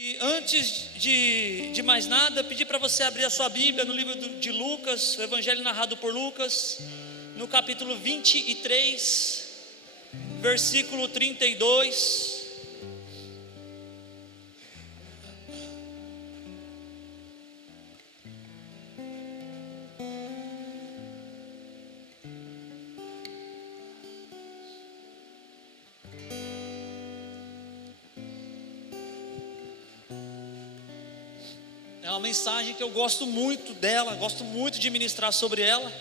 E antes de mais nada, pedir para você abrir a sua Bíblia no livro de Lucas, o Evangelho narrado por Lucas, no capítulo 23, versículo 32. É uma mensagem que eu gosto muito dela, gosto muito de ministrar sobre ela.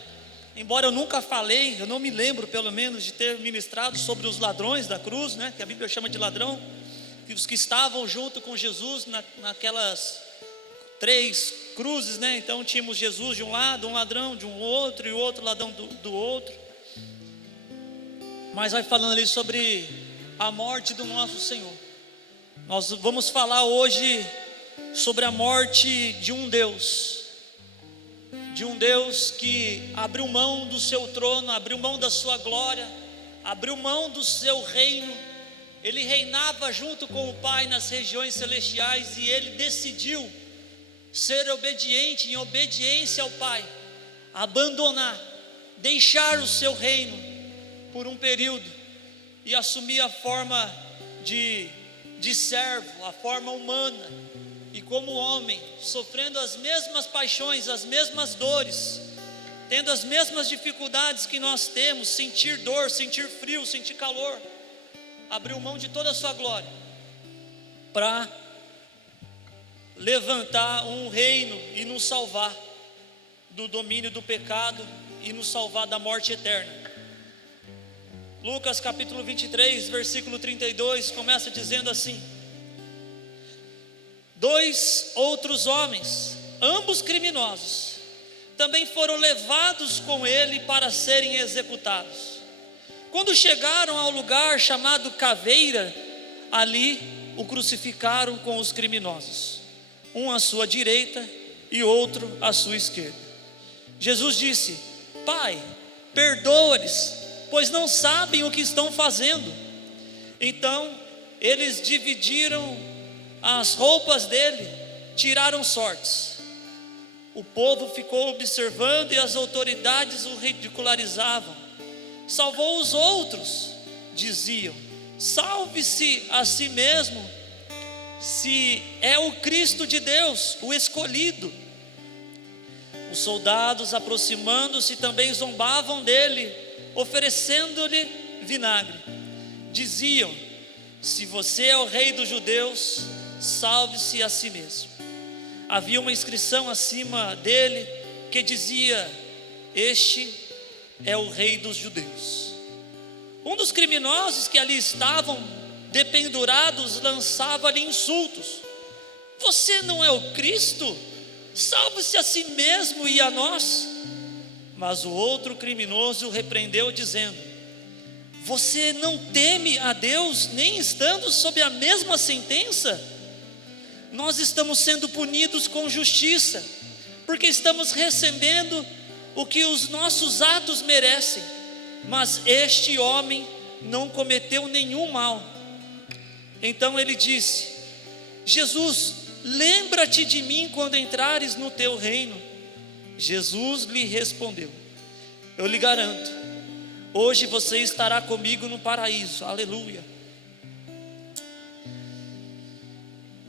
Embora eu nunca falei, eu não me lembro pelo menos de ter ministrado sobre os ladrões da cruz, né? Que a Bíblia chama de ladrão, que os que estavam junto com Jesus naquelas 3 cruzes, né? Então tínhamos Jesus de um lado, um ladrão de um outro e o outro ladrão do outro. Mas vai falando ali sobre a morte do nosso Senhor. Nós vamos falar hoje sobre a morte de um Deus que abriu mão do seu trono, abriu mão da sua glória, abriu mão do seu reino. Ele reinava junto com o Pai nas regiões celestiais e ele decidiu ser obediente, em obediência ao Pai, abandonar, deixar o seu reino por um período e assumir a forma de servo, a forma humana. E como homem, sofrendo as mesmas paixões, as mesmas dores, tendo as mesmas dificuldades que nós temos, sentir dor, sentir frio, sentir calor, abriu mão de toda a sua glória para levantar um reino e nos salvar do domínio do pecado e nos salvar da morte eterna. Lucas capítulo 23, versículo 32 começa dizendo assim: 2 outros homens, ambos criminosos, também foram levados com ele para serem executados. Quando chegaram ao lugar chamado Caveira, ali o crucificaram com os criminosos, um à sua direita e outro à sua esquerda. Jesus disse: Pai, perdoa-lhes, pois não sabem o que estão fazendo. Então eles dividiram as roupas dele, tiraram sortes. O povo ficou observando e as autoridades o ridicularizavam. Salvou os outros, diziam: salve-se a si mesmo, se é o Cristo de Deus, o escolhido. Os soldados, aproximando-se, também zombavam dele, oferecendo-lhe vinagre. Diziam: se você é o rei dos judeus, salve-se a si mesmo. Havia uma inscrição acima dele que dizia: este é o rei dos judeus. Um dos criminosos que ali estavam dependurados lançava-lhe insultos: você não é o Cristo? Salve-se a si mesmo e a nós. Mas o outro criminoso repreendeu dizendo: você não teme a Deus, nem estando sob a mesma sentença? Nós estamos sendo punidos com justiça, porque estamos recebendo o que os nossos atos merecem, mas este homem não cometeu nenhum mal. Então ele disse: Jesus, lembra-te de mim quando entrares no teu reino. Jesus lhe respondeu: eu lhe garanto, hoje você estará comigo no paraíso. Aleluia.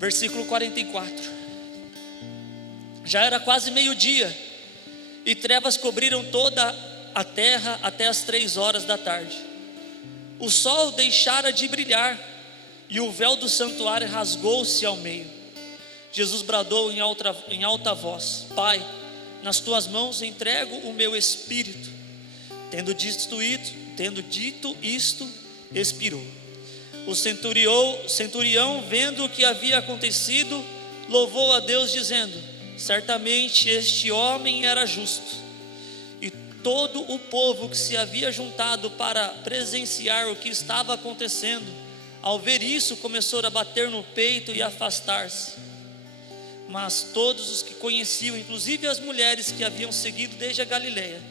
Versículo 44. Já era quase meio-dia, e trevas cobriram toda a terra até as 3 horas da tarde. O sol deixara de brilhar, e o véu do santuário rasgou-se ao meio. Jesus bradou em alta voz: Pai, nas tuas mãos entrego o meu espírito. Tendo dito isto, expirou. O centurião, vendo o que havia acontecido, louvou a Deus, dizendo: certamente este homem era justo. E todo o povo que se havia juntado para presenciar o que estava acontecendo, ao ver isso, começou a bater no peito e afastar-se. Mas todos os que conheciam, inclusive as mulheres que haviam seguido desde a Galileia,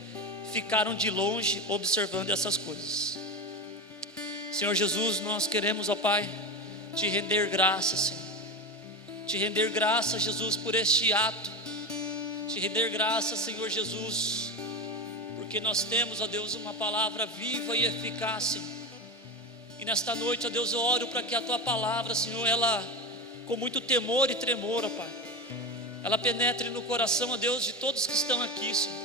ficaram de longe observando essas coisas. Senhor Jesus, nós queremos, ó Pai, te render graças, Senhor, te render graça, Jesus, por este ato, te render graça, Senhor Jesus, porque nós temos, ó Deus, uma palavra viva e eficaz, Senhor. E nesta noite, ó Deus, eu oro para que a tua palavra, Senhor, ela, com muito temor e tremor, ó Pai, ela penetre no coração, ó Deus, de todos que estão aqui, Senhor,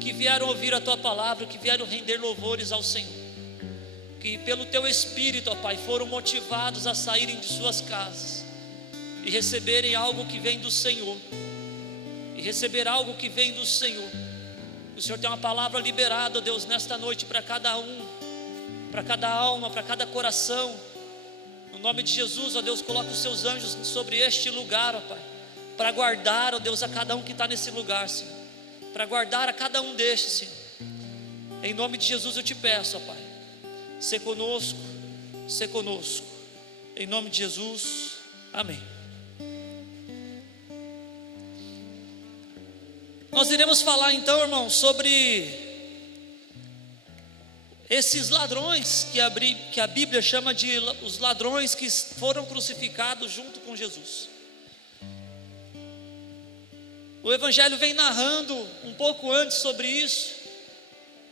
que vieram ouvir a tua palavra, que vieram render louvores ao Senhor, que pelo teu Espírito, ó Pai, foram motivados a saírem de suas casas e receberem algo que vem do Senhor, e receber algo que vem do Senhor. O Senhor tem uma palavra liberada, ó Deus, nesta noite para cada um, para cada alma, para cada coração. No nome de Jesus, ó Deus, coloca os seus anjos sobre este lugar, ó Pai, para guardar, ó Deus, a cada um que está nesse lugar, Senhor, para guardar a cada um destes, Senhor. Em nome de Jesus eu te peço, ó Pai, se conosco, em nome de Jesus, amém. Nós iremos falar então, irmão, sobre esses ladrões que a Bíblia chama de os ladrões que foram crucificados junto com Jesus. O Evangelho vem narrando um pouco antes sobre isso.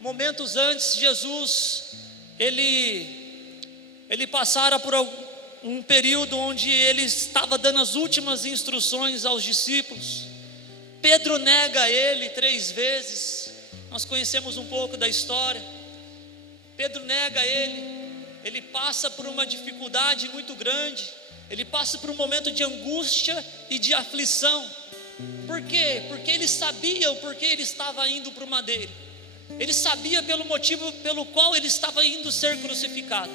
Momentos antes, Jesus, ele passara por um período onde ele estava dando as últimas instruções aos discípulos. Pedro nega ele 3 vezes, nós conhecemos um pouco da história. Pedro nega ele passa por uma dificuldade muito grande, ele passa por um momento de angústia e de aflição. Por quê? Porque ele sabia o porquê ele estava indo para o madeiro, ele sabia pelo motivo pelo qual ele estava indo ser crucificado.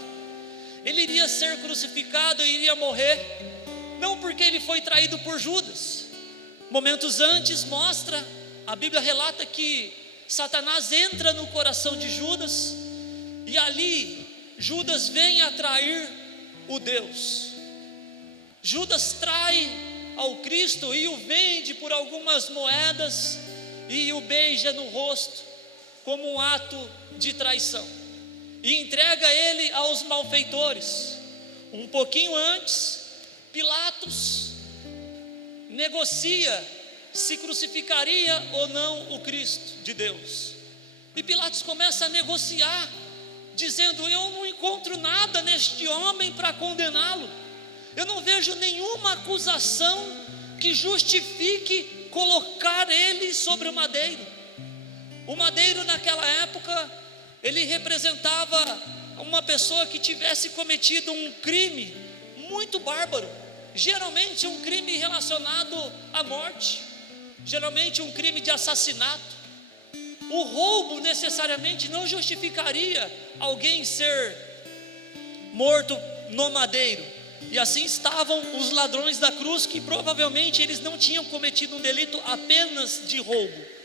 Ele iria ser crucificado e iria morrer, não porque ele foi traído por Judas. Momentos antes a Bíblia relata que Satanás entra no coração de Judas, e ali Judas vem atrair o Deus. Judas trai ao Cristo e o vende por algumas moedas e o beija no rosto como um ato de traição, e entrega ele aos malfeitores. Um pouquinho antes, Pilatos negocia se crucificaria ou não o Cristo de Deus. E Pilatos começa a negociar, dizendo: eu não encontro nada neste homem para condená-lo, eu não vejo nenhuma acusação que justifique colocar ele sobre o madeiro. O madeiro naquela época, ele representava uma pessoa que tivesse cometido um crime muito bárbaro, geralmente um crime relacionado à morte, geralmente um crime de assassinato. O roubo necessariamente não justificaria alguém ser morto no madeiro. E assim estavam os ladrões da cruz, que provavelmente eles não tinham cometido um delito apenas de roubo.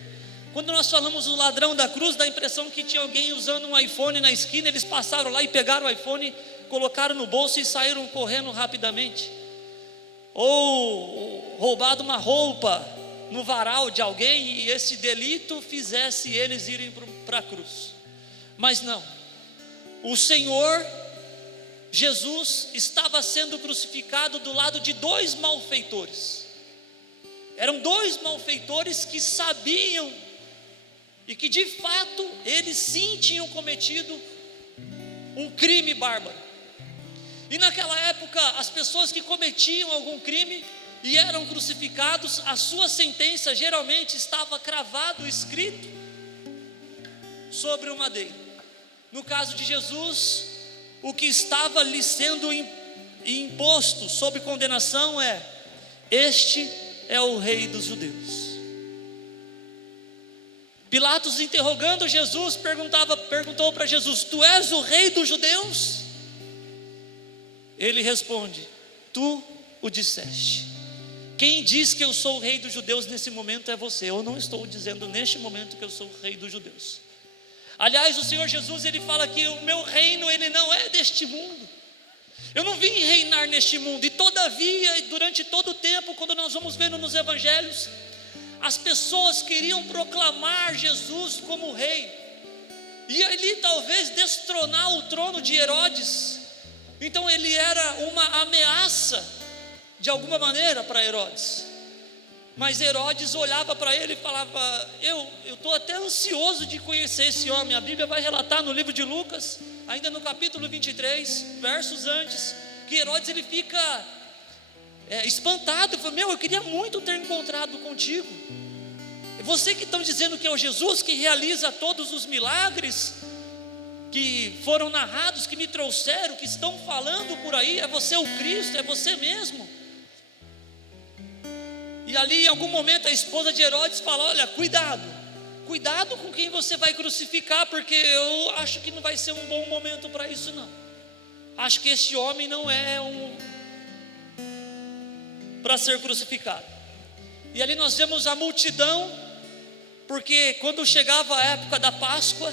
Quando nós falamos do ladrão da cruz, dá a impressão que tinha alguém usando um iPhone na esquina, eles passaram lá e pegaram o iPhone, colocaram no bolso e saíram correndo rapidamente. Ou roubado uma roupa no varal de alguém e esse delito fizesse eles irem para a cruz. Mas não, o Senhor Jesus estava sendo crucificado do lado de 2 malfeitores. Eram 2 malfeitores que sabiam e que de fato eles sim tinham cometido um crime bárbaro. E naquela época, as pessoas que cometiam algum crime e eram crucificados, a sua sentença geralmente estava cravado, escrito sobre o madeiro. No caso de Jesus, o que estava lhe sendo imposto sob condenação é: este é o rei dos judeus. Pilatos, interrogando Jesus, perguntou para Jesus: tu és o rei dos judeus? Ele responde: tu o disseste. Quem diz que eu sou o rei dos judeus nesse momento é você. Eu não estou dizendo neste momento que eu sou o rei dos judeus. Aliás, o Senhor Jesus, ele fala que o meu reino, ele não é deste mundo. Eu não vim reinar neste mundo. E todavia, durante todo o tempo, quando nós vamos vendo nos evangelhos, as pessoas queriam proclamar Jesus como rei, e ali talvez destronar o trono de Herodes. Então ele era uma ameaça de alguma maneira para Herodes. Mas Herodes olhava para ele e falava: eu estou até ansioso de conhecer esse homem. A Bíblia vai relatar no livro de Lucas, ainda no capítulo 23, versos antes, que Herodes ele fica espantado. Ele fala: eu queria muito ter encontrado contigo. Você que estão dizendo que é o Jesus que realiza todos os milagres que foram narrados, que me trouxeram, que estão falando por aí, é você o Cristo, é você mesmo? E ali em algum momento a esposa de Herodes fala: olha, cuidado com quem você vai crucificar, porque eu acho que não vai ser um bom momento para isso não. Acho que esse homem não é para ser crucificado. E ali nós vemos a multidão, porque quando chegava a época da Páscoa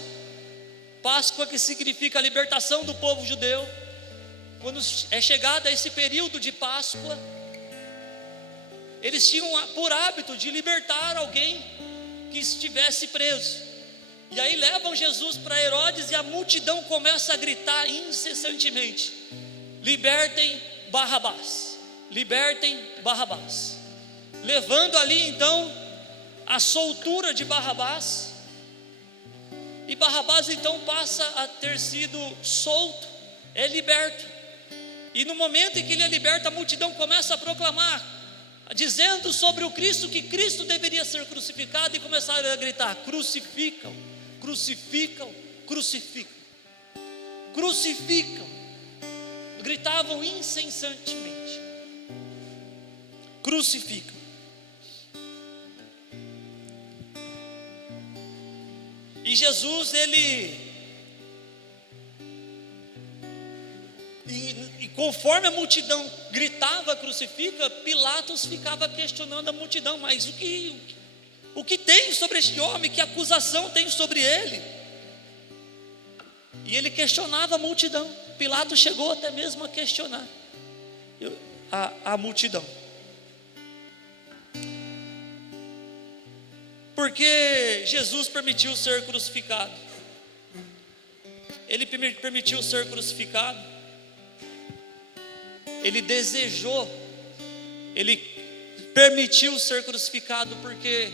que significa a libertação do povo judeu, quando é chegado a esse período de Páscoa, eles tinham por hábito de libertar alguém que estivesse preso. E aí levam Jesus para Herodes e a multidão começa a gritar incessantemente: libertem Barrabás, libertem Barrabás. Levando ali então a soltura de Barrabás. E Barrabás então passa a ter sido solto, é liberto. E no momento em que ele é liberto, a multidão começa a proclamar, dizendo sobre o Cristo, que Cristo deveria ser crucificado, e começaram a gritar: crucificam, crucificam, crucificam, crucificam. Gritavam incessantemente: crucificam. E Jesus, e conforme a multidão gritava crucifica, Pilatos ficava questionando a multidão: mas o que tem sobre este homem? Que acusação tem sobre ele? E ele questionava a multidão. Pilatos chegou até mesmo a questionar a multidão. Porque Jesus permitiu ser crucificado. Ele permitiu ser crucificado. Ele desejou, ele permitiu ser crucificado porque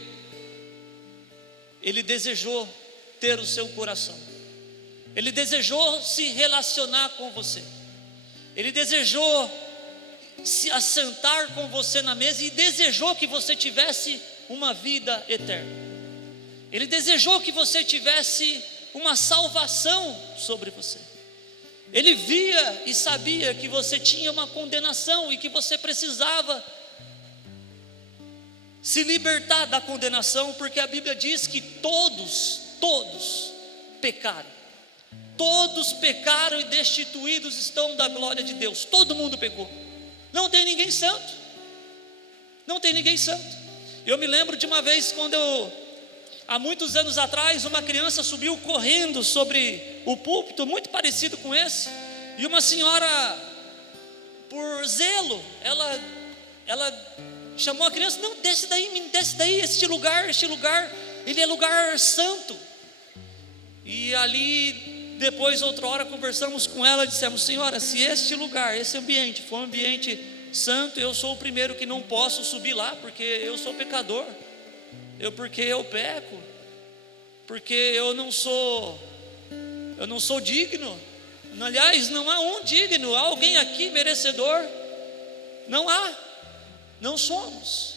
ele desejou ter o seu coração. Ele desejou se relacionar com você. Ele desejou se assentar com você na mesa e desejou que você tivesse uma vida eterna. Ele desejou que você tivesse uma salvação sobre você. Ele via e sabia que você tinha uma condenação e que você precisava se libertar da condenação, porque a Bíblia diz que todos pecaram. Todos pecaram e destituídos estão da glória de Deus. Todo mundo pecou. Não tem ninguém santo. Não tem ninguém santo. Eu me lembro de uma vez quando há muitos anos atrás, uma criança subiu correndo sobre o púlpito, muito parecido com esse, e uma senhora, por zelo, ela chamou a criança: não, desce daí, menino, desce daí, este lugar, ele é lugar santo. E ali, depois, outra hora, conversamos com ela, dissemos: senhora, se este lugar, esse ambiente for um ambiente santo, eu sou o primeiro que não posso subir lá, porque eu sou pecador, porque eu peco, porque eu não sou digno. Aliás, não há um digno. Há alguém aqui merecedor? Não há, não somos.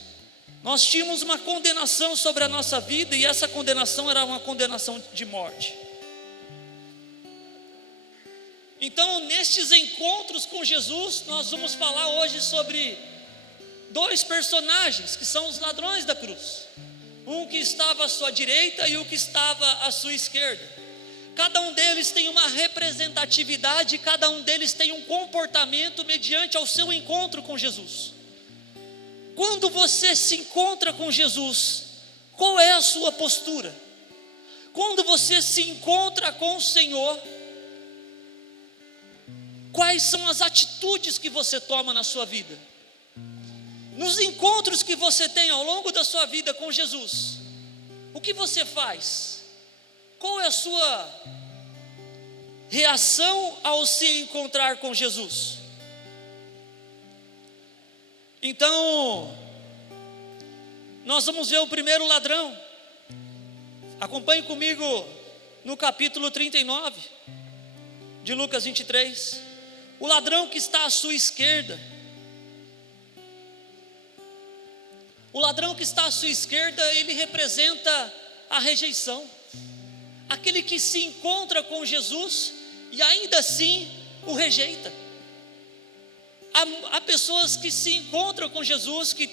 Nós tínhamos uma condenação sobre a nossa vida, e essa condenação era uma condenação de morte. Então, nestes encontros com Jesus, nós vamos falar hoje sobre dois personagens que são os ladrões da cruz. Um que estava à sua direita e o que estava à sua esquerda. Cada um deles tem uma representatividade, cada um deles tem um comportamento mediante ao seu encontro com Jesus. Quando você se encontra com Jesus, qual é a sua postura? Quando você se encontra com o Senhor, quais são as atitudes que você toma na sua vida? Nos encontros que você tem ao longo da sua vida com Jesus, o que você faz? Qual é a sua reação? reação ao se encontrar com Jesus? Então, nós vamos ver o primeiro ladrão. Acompanhe comigo no capítulo 39 de Lucas 23. O ladrão que está à sua esquerda. O ladrão que está à sua esquerda, ele representa a rejeição. Aquele que se encontra com Jesus e ainda assim o rejeita. Há pessoas que se encontram com Jesus, que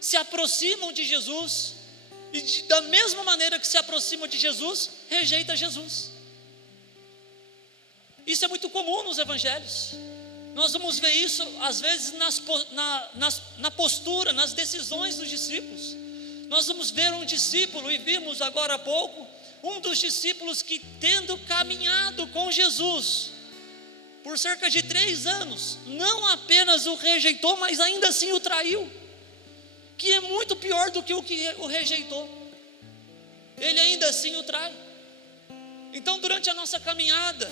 se aproximam de Jesus, e da mesma maneira que se aproximam de Jesus, rejeita Jesus. Isso é muito comum nos evangelhos. Nós vamos ver isso às vezes na postura, nas decisões dos discípulos. Nós vamos ver um discípulo, e vimos agora há pouco, um dos discípulos que, tendo caminhado com Jesus por cerca de 3 anos, não apenas o rejeitou, mas ainda assim o traiu, que é muito pior do que o rejeitou. Ele ainda assim o trai. Então, durante a nossa caminhada,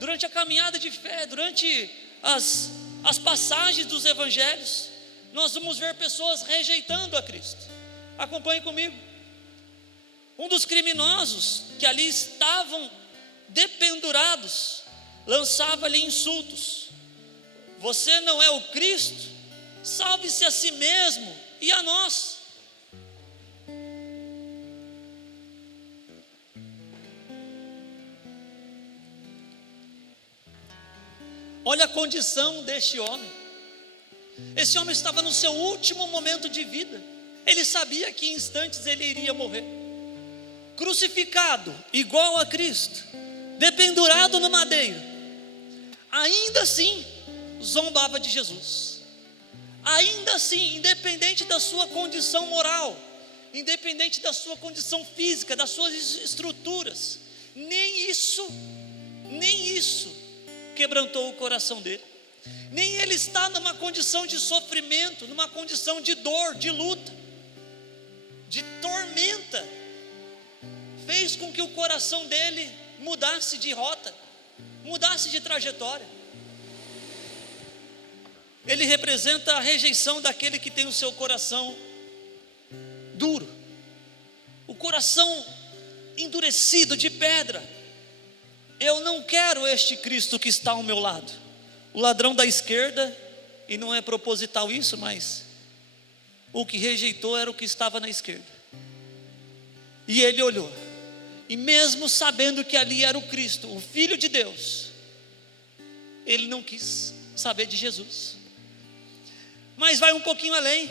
durante a caminhada de fé, durante as passagens dos evangelhos, nós vamos ver pessoas rejeitando a Cristo. Acompanhe comigo. Um dos criminosos que ali estavam dependurados lançava-lhe insultos: você não é o Cristo? Salve-se a si mesmo e a nós. Olha a condição deste homem. Esse homem estava no seu último momento de vida. Ele sabia que em instantes ele iria morrer. Crucificado, igual a Cristo, dependurado no madeiro, ainda assim zombava de Jesus. Ainda assim, independente da sua condição moral, independente da sua condição física, das suas estruturas, nem isso quebrantou o coração dele. Nem ele está numa condição de sofrimento, numa condição de dor, de luta, de tormenta, fez com que o coração dele mudasse de rota, mudasse de trajetória. Ele representa a rejeição daquele que tem o seu coração duro, o coração endurecido de pedra. Eu não quero este Cristo que está ao meu lado. O ladrão da esquerda, e não é proposital isso, mas o que rejeitou era o que estava na esquerda. E ele olhou, e mesmo sabendo que ali era o Cristo, o Filho de Deus, ele não quis saber de Jesus. Mas vai um pouquinho além.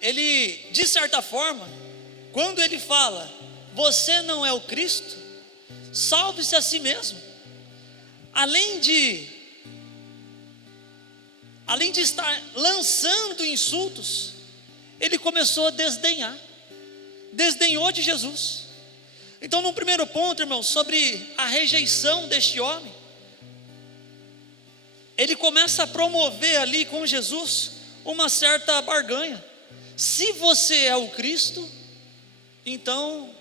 Ele, de certa forma, quando ele fala: você não é o Cristo, salve-se a si mesmo. Além de estar lançando insultos, ele começou a desdenhou de Jesus. Então, no primeiro ponto, irmãos, sobre a rejeição deste homem, ele começa a promover ali com Jesus uma certa barganha. Se você é o Cristo, então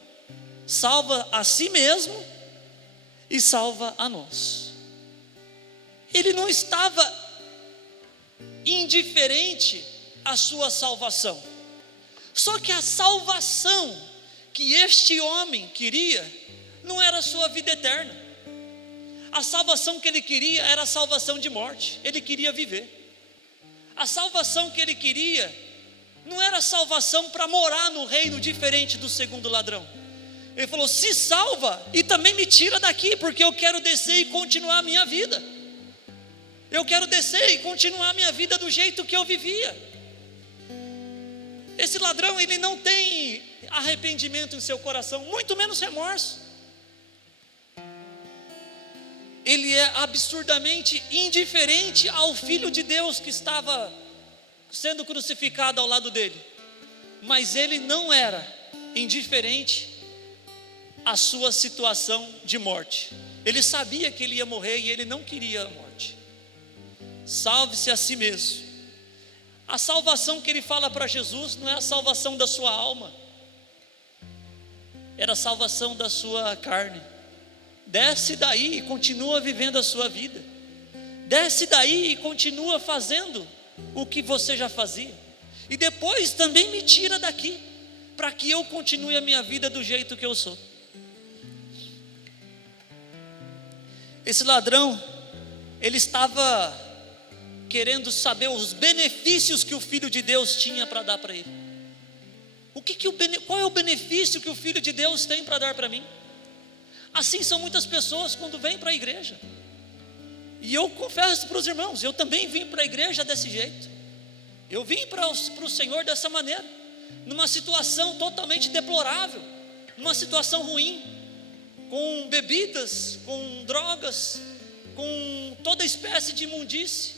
salva a si mesmo e salva a nós. Ele não estava indiferente à sua salvação. Só que a salvação que este homem queria não era a sua vida eterna. A salvação que ele queria era a salvação de morte. Ele queria viver. A salvação que ele queria não era salvação para morar no reino diferente do segundo ladrão. Ele falou: se salva e também me tira daqui, porque eu quero descer e continuar a minha vida. Eu quero descer e continuar a minha vida do jeito que eu vivia. Esse ladrão, ele não tem arrependimento em seu coração, muito menos remorso. Ele é absurdamente indiferente ao Filho de Deus que estava sendo crucificado ao lado dele. Mas ele não era indiferente à sua situação de morte. Ele sabia que ele ia morrer e ele não queria a morte. Salve-se a si mesmo. A salvação que ele fala para Jesus não é a salvação da sua alma, era a salvação da sua carne. Desce daí e continua vivendo a sua vida. Desce daí e continua fazendo o que você já fazia. E depois também me tira daqui, para que eu continue a minha vida do jeito que eu sou. Esse ladrão, ele estava querendo saber os benefícios que o Filho de Deus tinha para dar para ele. Qual é o benefício que o Filho de Deus tem para dar para mim? Assim são muitas pessoas quando vêm para a igreja. E eu confesso para os irmãos, eu também vim para a igreja desse jeito. Eu vim para o Senhor dessa maneira, numa situação totalmente deplorável, numa situação ruim, com bebidas, com drogas, com toda espécie de imundície.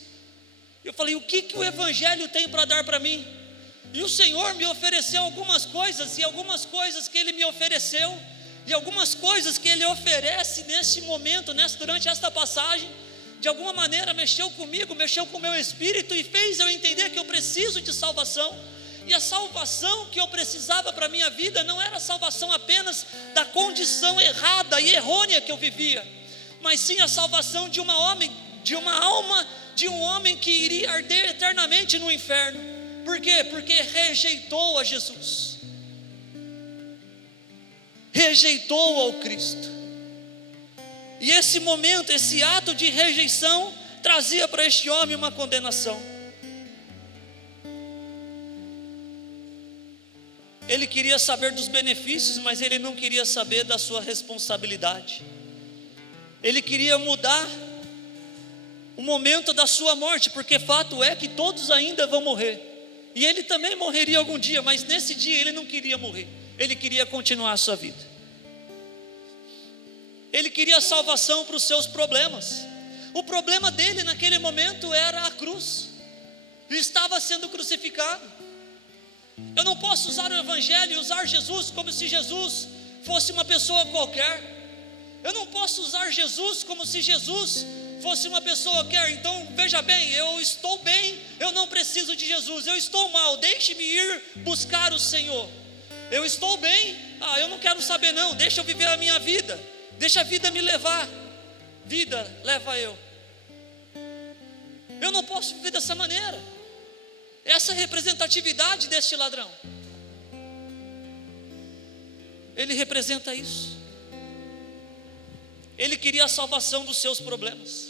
Eu falei, o que o Evangelho tem para dar para mim? E o Senhor me ofereceu algumas coisas, e algumas coisas que Ele me ofereceu, e algumas coisas que Ele oferece nesse momento, durante esta passagem, de alguma maneira mexeu comigo, mexeu com o meu espírito e fez eu entender que eu preciso de salvação. E a salvação que eu precisava para a minha vida não era a salvação apenas da condição errada e errônea que eu vivia, mas sim a salvação de uma alma, de um homem que iria arder eternamente no inferno. Por quê? Porque rejeitou a Jesus, rejeitou ao Cristo. E esse momento, esse ato de rejeição, trazia para este homem uma condenação. Ele queria saber dos benefícios, mas ele não queria saber da sua responsabilidade. Ele queria mudar o momento da sua morte, porque fato é que todos ainda vão morrer. E ele também morreria algum dia, mas nesse dia ele não queria morrer. Ele queria continuar a sua vida. Ele queria salvação para os seus problemas. O problema dele naquele momento era a cruz. Ele estava sendo crucificado. Eu não posso usar o Evangelho e usar Jesus como se Jesus fosse uma pessoa qualquer. Eu não posso usar Jesus como se Jesus fosse uma pessoa qualquer. Então veja bem, eu estou bem, eu não preciso de Jesus. Eu estou mal, deixe-me ir buscar o Senhor. Eu estou bem, eu não quero saber não, deixa eu viver a minha vida. Deixa a vida me levar, vida leva eu. Eu não posso viver dessa maneira. Essa representatividade deste ladrão, ele representa isso. Ele queria a salvação dos seus problemas.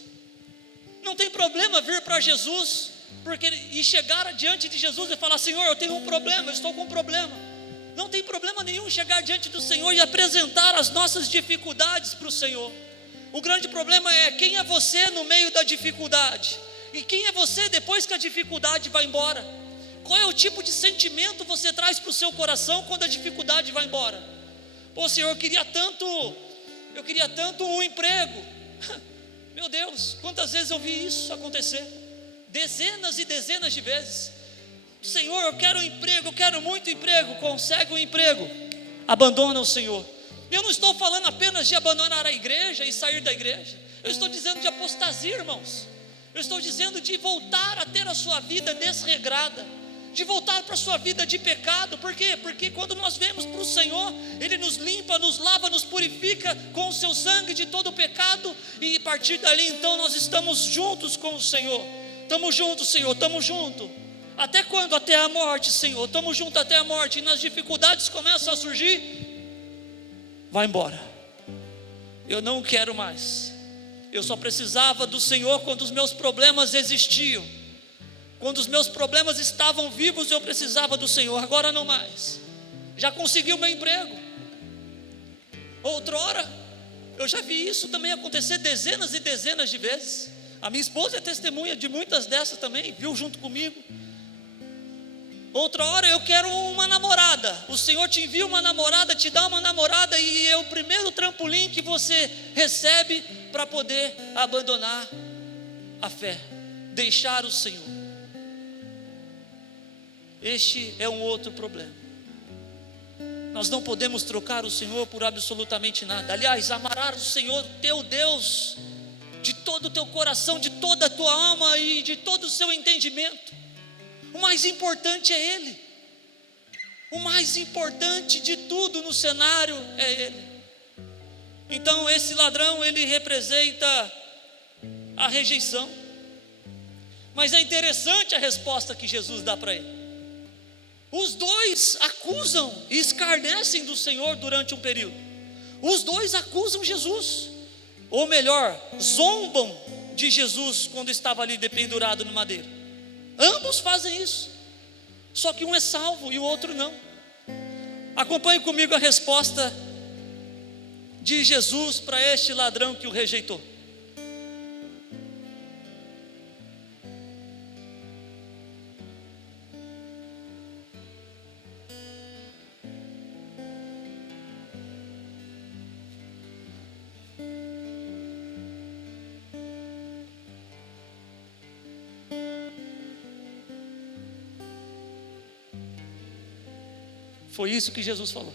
Não tem problema vir para Jesus e chegar diante de Jesus e falar, Senhor, eu tenho um problema, eu estou com um problema. Não tem problema nenhum chegar diante do Senhor e apresentar as nossas dificuldades para o Senhor. O grande problema é quem é você no meio da dificuldade, e quem é você depois que a dificuldade vai embora. Qual é o tipo de sentimento você traz para o seu coração quando a dificuldade vai embora? Pô, Senhor, eu queria tanto um emprego. Meu Deus, quantas vezes eu vi isso acontecer? Dezenas e dezenas de vezes. Senhor, eu quero um emprego, eu quero muito emprego. Consegue um emprego, abandona o Senhor. Eu não estou falando apenas de abandonar a igreja e sair da igreja. Eu estou dizendo de apostasia, irmãos. Eu estou dizendo de voltar a ter a sua vida desregrada, de voltar para a sua vida de pecado. Por quê? Porque quando nós vemos para o Senhor, Ele nos limpa, nos lava, nos purifica com o seu sangue de todo o pecado. E a partir dali então nós estamos juntos com o Senhor. Estamos juntos, Senhor, estamos juntos. Até quando? Até a morte, Senhor. Estamos juntos até a morte. E nas dificuldades começam a surgir, vai embora. Eu não quero mais. Eu só precisava do Senhor quando os meus problemas existiam. Quando os meus problemas estavam vivos, eu precisava do Senhor. Agora não mais. Já consegui o meu emprego. Outrora, eu já vi isso também acontecer dezenas e dezenas de vezes. A minha esposa é testemunha de muitas dessas também, viu junto comigo. Outra hora eu quero uma namorada. O Senhor te envia uma namorada, te dá uma namorada, e é o primeiro trampolim que você recebe para poder abandonar a fé, deixar o Senhor. Este é um outro problema. Nós não podemos trocar o Senhor por absolutamente nada. Aliás, amarás o Senhor teu Deus de todo o teu coração, de toda a tua alma e de todo o seu entendimento. O mais importante é Ele. O mais importante de tudo no cenário é Ele. Então esse ladrão, ele representa a rejeição. Mas é interessante a resposta que Jesus dá para ele. Os dois acusam e escarnecem do Senhor durante um período. Os dois acusam Jesus, ou melhor, zombam de Jesus quando estava ali dependurado no madeiro. Ambos fazem isso, só que um é salvo e o outro não. Acompanhe comigo a resposta de Jesus para este ladrão que o rejeitou. Foi isso que Jesus falou.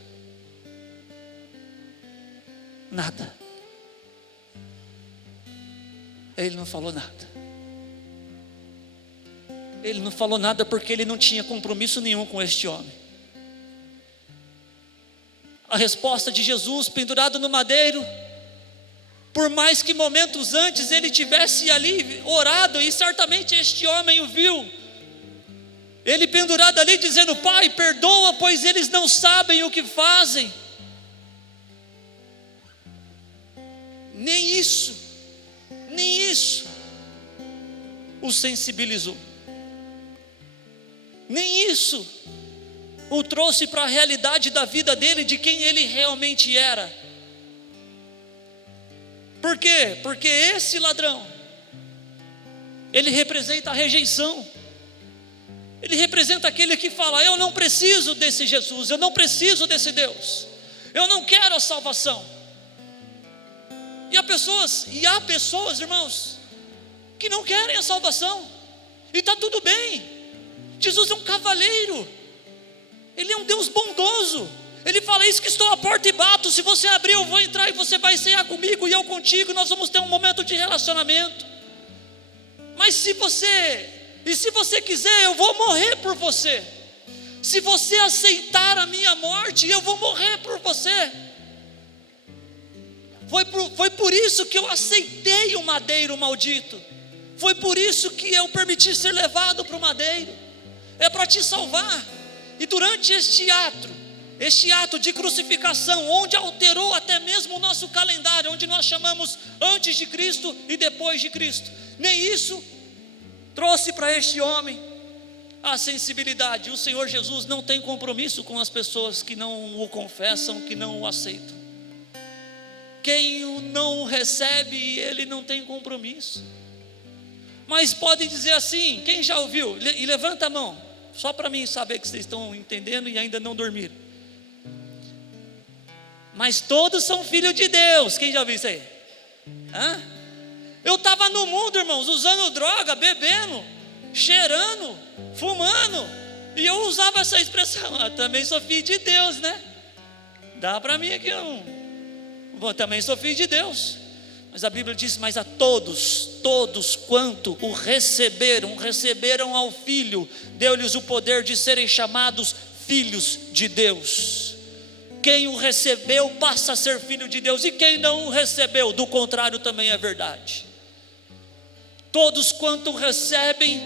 Nada. Ele não falou nada. Ele não falou nada porque ele não tinha compromisso nenhum com este homem. A resposta de Jesus, pendurado no madeiro, por mais que momentos antes ele tivesse ali orado, e certamente este homem o viu, ele pendurado ali dizendo: Pai, perdoa, pois eles não sabem o que fazem. Nem isso o sensibilizou. Nem isso o trouxe para a realidade da vida dele, de quem ele realmente era. Por quê? Porque esse ladrão, ele representa a rejeição. Ele representa aquele que fala: eu não preciso desse Jesus, eu não preciso desse Deus, eu não quero a salvação. E há pessoas, irmãos, que não querem a salvação, e está tudo bem. Jesus é um cavalheiro, Ele é um Deus bondoso. Ele fala: eis que estou à porta e bato, se você abrir eu vou entrar e você vai cear comigo e eu contigo, nós vamos ter um momento de relacionamento. Mas se você quiser, eu vou morrer por você. Se você aceitar a minha morte, eu vou morrer por você. Foi por isso que eu aceitei o madeiro maldito. Foi por isso que eu permiti ser levado para o madeiro. É para te salvar. E durante este ato de crucificação, onde alterou até mesmo o nosso calendário, onde nós chamamos antes de Cristo e depois de Cristo, nem isso trouxe para este homem a sensibilidade. O Senhor Jesus não tem compromisso com as pessoas que não o confessam, que não o aceitam. Quem não o recebe, ele não tem compromisso. Mas pode dizer assim: quem já ouviu? E levanta a mão, só para mim saber que vocês estão entendendo e ainda não dormiram. Mas todos são filhos de Deus. Quem já ouviu isso aí? Eu estava no mundo, irmãos, usando droga, bebendo, cheirando, fumando, e eu usava essa expressão: também sou filho de Deus, né? Dá para mim aqui também sou filho de Deus. Mas a Bíblia diz: mas a todos quanto o receberam ao Filho, deu-lhes o poder de serem chamados filhos de Deus. Quem o recebeu passa a ser filho de Deus, e quem não o recebeu, do contrário, também é verdade. Todos quanto recebem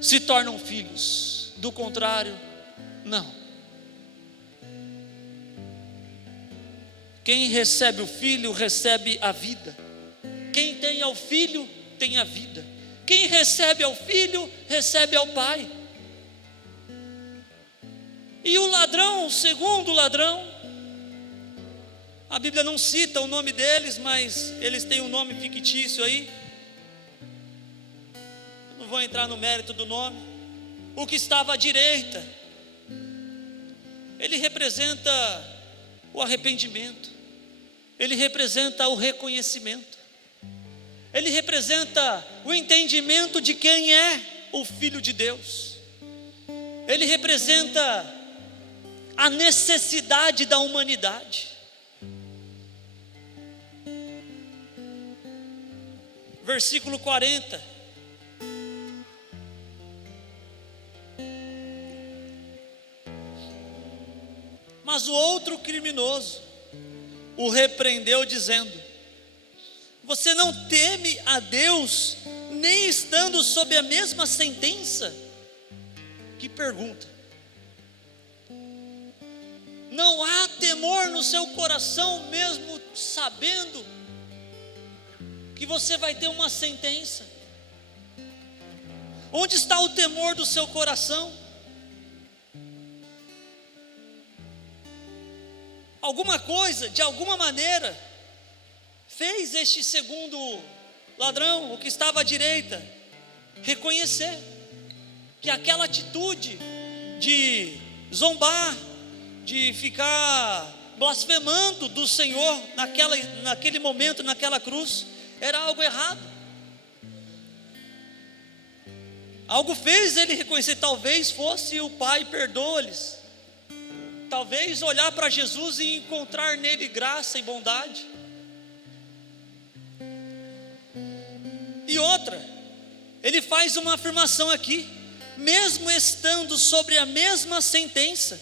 se tornam filhos, do contrário, não. Quem recebe o Filho recebe a vida. Quem tem ao Filho tem a vida. Quem recebe ao Filho recebe ao Pai. E o ladrão, o segundo ladrão, a Bíblia não cita o nome deles, mas eles têm um nome fictício aí. Não vou entrar no mérito do nome. O que estava à direita, ele representa o arrependimento. Ele representa o reconhecimento. Ele representa o entendimento de quem é o Filho de Deus. Ele representa a necessidade da humanidade. Versículo 40. Mas o outro criminoso o repreendeu, dizendo: Você não teme a Deus, nem estando sob a mesma sentença? Que pergunta. Não há temor no seu coração, mesmo sabendo que você vai ter uma sentença? Onde está o temor do seu coração? Alguma coisa, de alguma maneira, fez este segundo ladrão, o que estava à direita, reconhecer que aquela atitude de zombar, de ficar blasfemando do Senhor naquele momento, naquela cruz, era algo errado. Algo fez ele reconhecer, talvez fosse o Pai, perdoa-lhes. Talvez olhar para Jesus e encontrar nele graça e bondade. E outra, ele faz uma afirmação aqui, mesmo estando sobre a mesma sentença,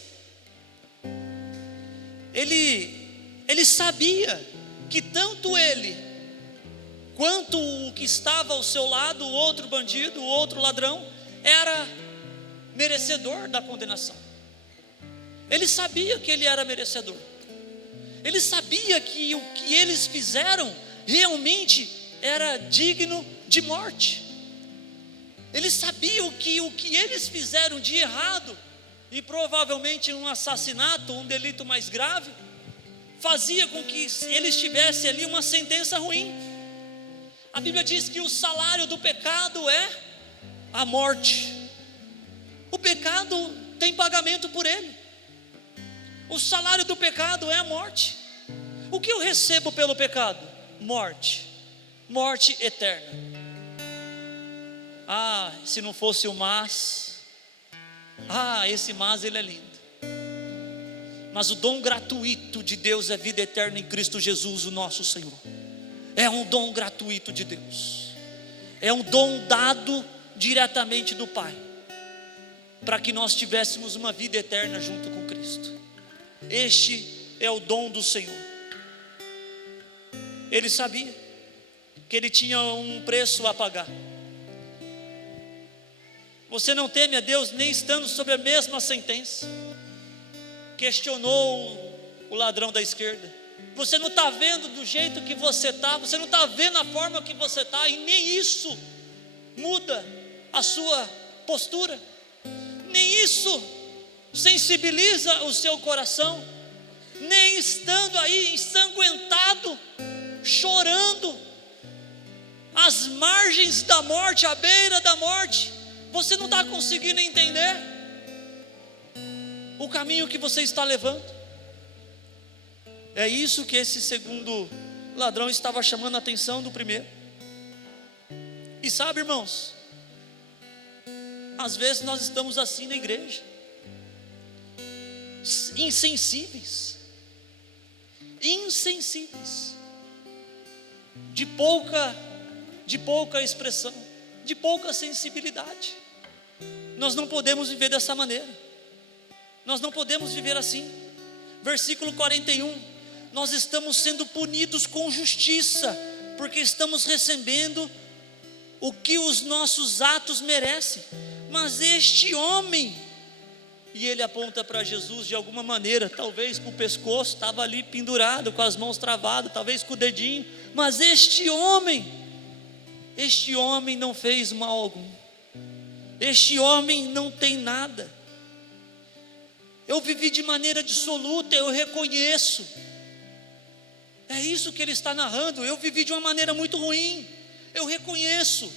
ele sabia que tanto ele, quanto o que estava ao seu lado, o outro bandido, o outro ladrão, era merecedor da condenação. Ele sabia que ele era merecedor. Ele sabia que o que eles fizeram realmente era digno de morte. Ele sabia que o que eles fizeram de errado, e provavelmente um assassinato, um delito mais grave, fazia com que eles tivessem ali uma sentença ruim. A Bíblia diz que o salário do pecado é a morte. O pecado tem pagamento por ele. O salário do pecado é a morte. O que eu recebo pelo pecado? Morte. Morte eterna. Se não fosse o mas, esse mas ele é lindo. Mas o dom gratuito de Deus é vida eterna em Cristo Jesus, o nosso Senhor. É um dom gratuito de Deus. É um dom dado diretamente do Pai, para que nós tivéssemos uma vida eterna junto com Cristo. Este é o dom do Senhor. Ele sabia que ele tinha um preço a pagar. Você não teme a Deus nem estando sob a mesma sentença? Questionou o ladrão da esquerda. Você não está vendo do jeito que você está, você não está vendo a forma que você está, e nem isso muda a sua postura, nem isso sensibiliza o seu coração, nem estando aí ensanguentado, chorando, às margens da morte, à beira da morte, você não está conseguindo entender o caminho que você está levando. É isso que esse segundo ladrão estava chamando a atenção do primeiro. E sabe, irmãos, às vezes nós estamos assim na igreja, insensíveis, de pouca expressão, de pouca sensibilidade. Nós não podemos viver dessa maneira. Nós não podemos viver assim. Versículo 41. Nós estamos sendo punidos com justiça, porque estamos recebendo o que os nossos atos merecem. Mas este homem, e ele aponta para Jesus de alguma maneira, talvez com o pescoço, estava ali pendurado, com as mãos travadas, talvez com o dedinho. Mas este homem não fez mal algum. Este homem não tem nada. Eu vivi de maneira dissoluta, eu reconheço. É isso que ele está narrando. Eu vivi de uma maneira muito ruim, eu reconheço,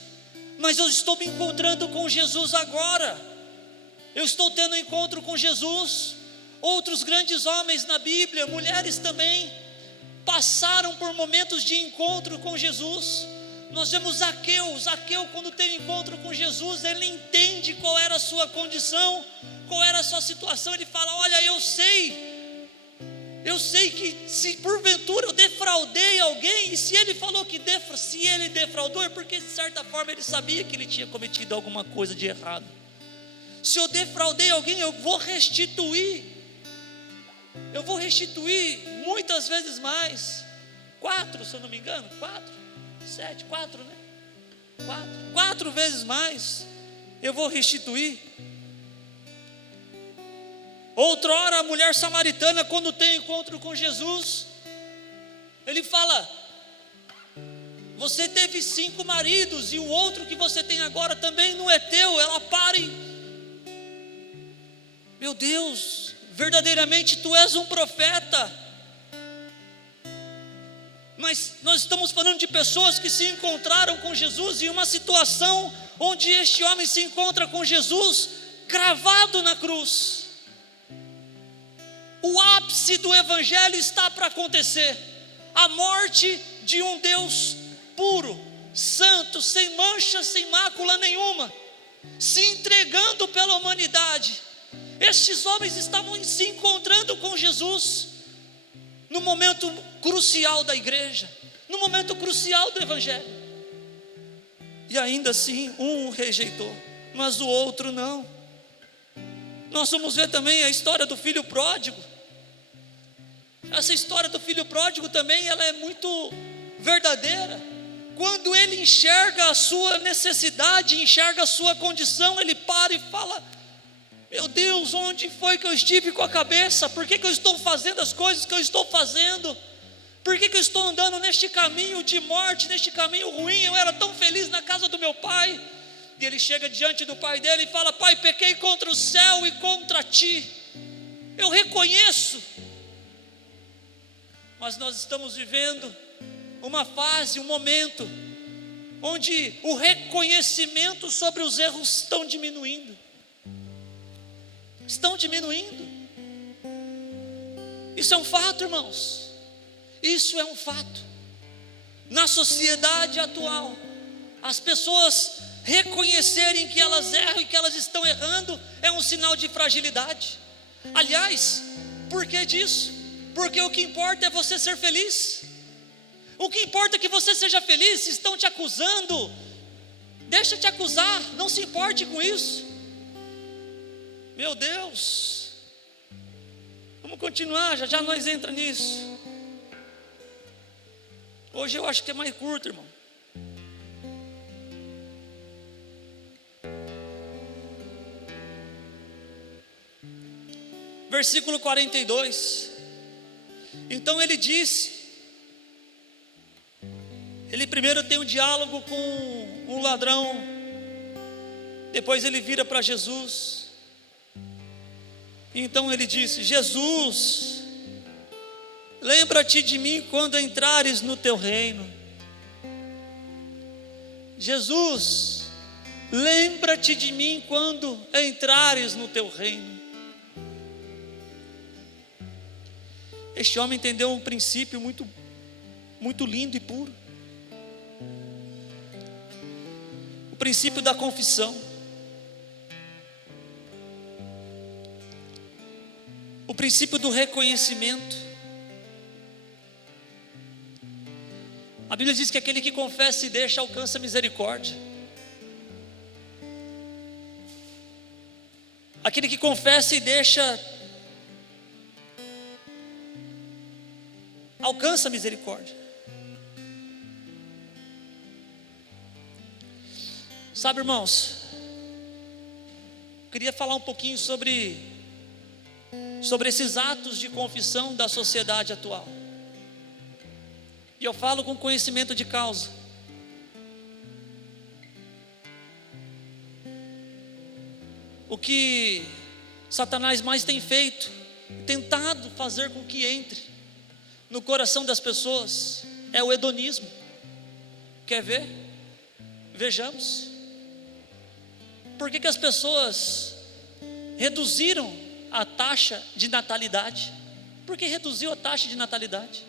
mas eu estou me encontrando com Jesus agora. Eu estou tendo um encontro com Jesus. Outros grandes homens na Bíblia, mulheres também, passaram por momentos de encontro com Jesus. Nós vemos Zaqueu quando tem um encontro com Jesus, ele entende qual era a sua condição, qual era a sua situação. Ele fala: olha, eu sei que se porventura eu defraudei alguém, e se ele falou que se ele defraudou, é porque de certa forma ele sabia que ele tinha cometido alguma coisa de errado. Se eu defraudei alguém, eu vou restituir muitas vezes mais. 4, se eu não me engano, 4. 7, 4, né? 4 vezes mais eu vou restituir. Outrora a mulher samaritana, quando tem encontro com Jesus, ele fala: você teve 5 maridos e o outro que você tem agora também não é teu. Ela para e: meu Deus, verdadeiramente tu és um profeta. Mas nós estamos falando de pessoas que se encontraram com Jesus em uma situação onde este homem se encontra com Jesus cravado na cruz. O ápice do evangelho está para acontecer. A morte de um Deus puro, santo, sem mancha, sem mácula nenhuma, se entregando pela humanidade. Estes homens estavam se encontrando com Jesus no momento crucial da igreja, no momento crucial do evangelho. E ainda assim, um o rejeitou, mas o outro não. Nós vamos ver também a história do filho pródigo. Essa história do filho pródigo também, ela é muito verdadeira. Quando ele enxerga a sua necessidade, enxerga a sua condição, ele para e fala: meu Deus, onde foi que eu estive com a cabeça? Por que eu estou fazendo as coisas que eu estou fazendo? Por que eu estou andando neste caminho de morte, neste caminho ruim? Eu era tão feliz na casa do meu pai. E ele chega diante do pai dele e fala: pai, pequei contra o céu e contra ti. Eu reconheço. Mas nós estamos vivendo uma fase, um momento, onde o reconhecimento sobre os erros estão diminuindo. Estão diminuindo. Isso é um fato, irmãos. Isso é um fato. Na sociedade atual, as pessoas reconhecerem que elas erram e que elas estão errando é um sinal de fragilidade. Aliás, por que disso? Porque o que importa é você ser feliz. O que importa é que você seja feliz. Se estão te acusando, deixa te acusar, não se importe com isso. Meu Deus, vamos continuar, já nós entra nisso. Hoje eu acho que é mais curto, irmão. Versículo 42. Então ele disse, ele primeiro tem um diálogo com um ladrão, depois ele vira para Jesus. Então ele disse: Jesus, lembra-te de mim quando entrares no teu reino. Jesus, lembra-te de mim quando entrares no teu reino. Este homem entendeu um princípio muito lindo e puro. O princípio da confissão. O princípio do reconhecimento. A Bíblia diz que aquele que confessa e deixa alcança misericórdia. Aquele que confessa e deixa alcança misericórdia. Sabe, irmãos, queria falar um pouquinho sobre esses atos de confissão da sociedade atual. E eu falo com conhecimento de causa. O que Satanás mais tem feito, tentado fazer com que entre no coração das pessoas, é o hedonismo. Quer ver? Vejamos. Por que as pessoas reduziram a taxa de natalidade? Por que reduziu a taxa de natalidade?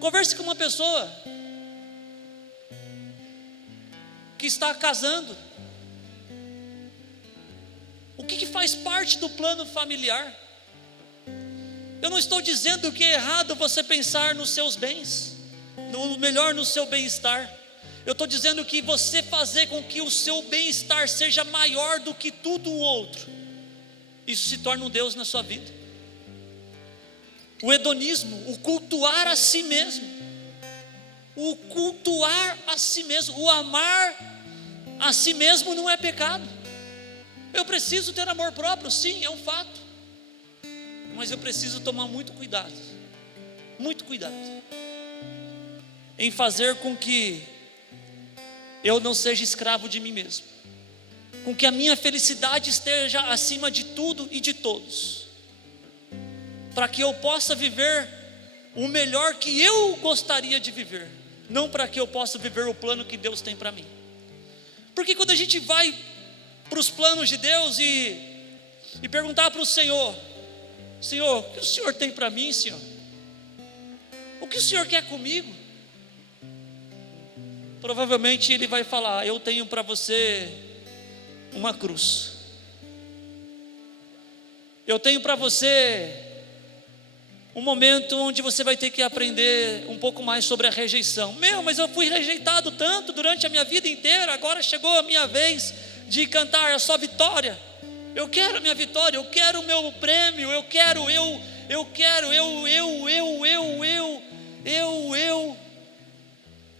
Converse com uma pessoa que está casando. O que faz parte do plano familiar? Eu não estou dizendo que é errado você pensar nos seus bens, no melhor no seu bem-estar. Eu estou dizendo que você fazer com que o seu bem-estar seja maior do que tudo o outro, isso se torna um Deus na sua vida. O hedonismo, o cultuar a si mesmo. O cultuar a si mesmo, o amar a si mesmo não é pecado. Eu preciso ter amor próprio, sim, é um fato. Mas eu preciso tomar muito cuidado em fazer com que eu não seja escravo de mim mesmo, com que a minha felicidade esteja acima de tudo e de todos, para que eu possa viver o melhor que eu gostaria de viver, não para que eu possa viver o plano que Deus tem para mim. Porque quando a gente vai para os planos de Deus e perguntar para o Senhor: Senhor, o que o Senhor tem para mim, Senhor? O que o Senhor quer comigo? Provavelmente Ele vai falar: eu tenho para você uma cruz. Eu tenho para você um momento onde você vai ter que aprender um pouco mais sobre a rejeição. Mas eu fui rejeitado tanto durante a minha vida inteira, agora chegou a minha vez de cantar a sua vitória. Eu quero a minha vitória, eu quero o meu prêmio, eu quero.